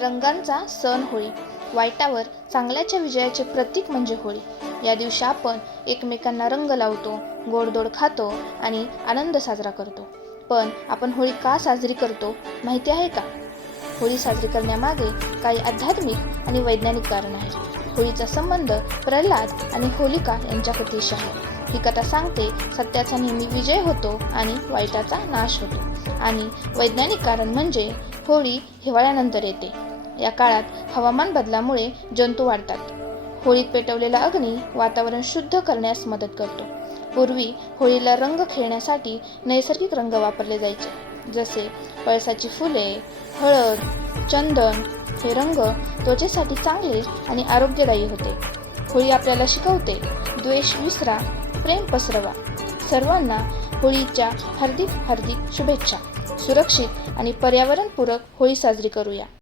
रंगांचा सण होळी. वाईटावर चांगल्याच्या विजयाचे प्रतीक म्हणजे होळी. या दिवशी आपण एकमेकांना रंग लावतो, गोडधोड खातो आणि आनंद साजरा करतो. पण आपण होळी का साजरी करतो माहिती आहे का? होळी साजरी करण्यामागे काही आध्यात्मिक आणि वैज्ञानिक कारण आहे. होळीचा संबंध प्रल्हाद आणि होलिका यांच्या कथेशी आहे. ही कथा सांगते सत्याचा नेहमी विजय होतो आणि वाईटाचा नाश होतो. आणि वैज्ञानिक कारण म्हणजे होळी हिवाळ्यानंतर येते. या काळात हवामान बदलामुळे जंतू वाढतात. होळीत पेटवलेला अग्नी वातावरण शुद्ध करण्यास मदत करतो. पूर्वी होळीला रंग खेळण्यासाठी नैसर्गिक रंग वापरले जायचे, जसे पळसाची फुले, हळद, चंदन. हे रंग त्वचेसाठी चांगले आणि आरोग्यदायी होते. होळी आपल्याला शिकवते, द्वेष विसरा, प्रेम पसरवा. सर्वांना होळीच्या हार्दिक शुभेच्छा. सुरक्षित आणि पर्यावरणपूरक होळी साजरी करूया.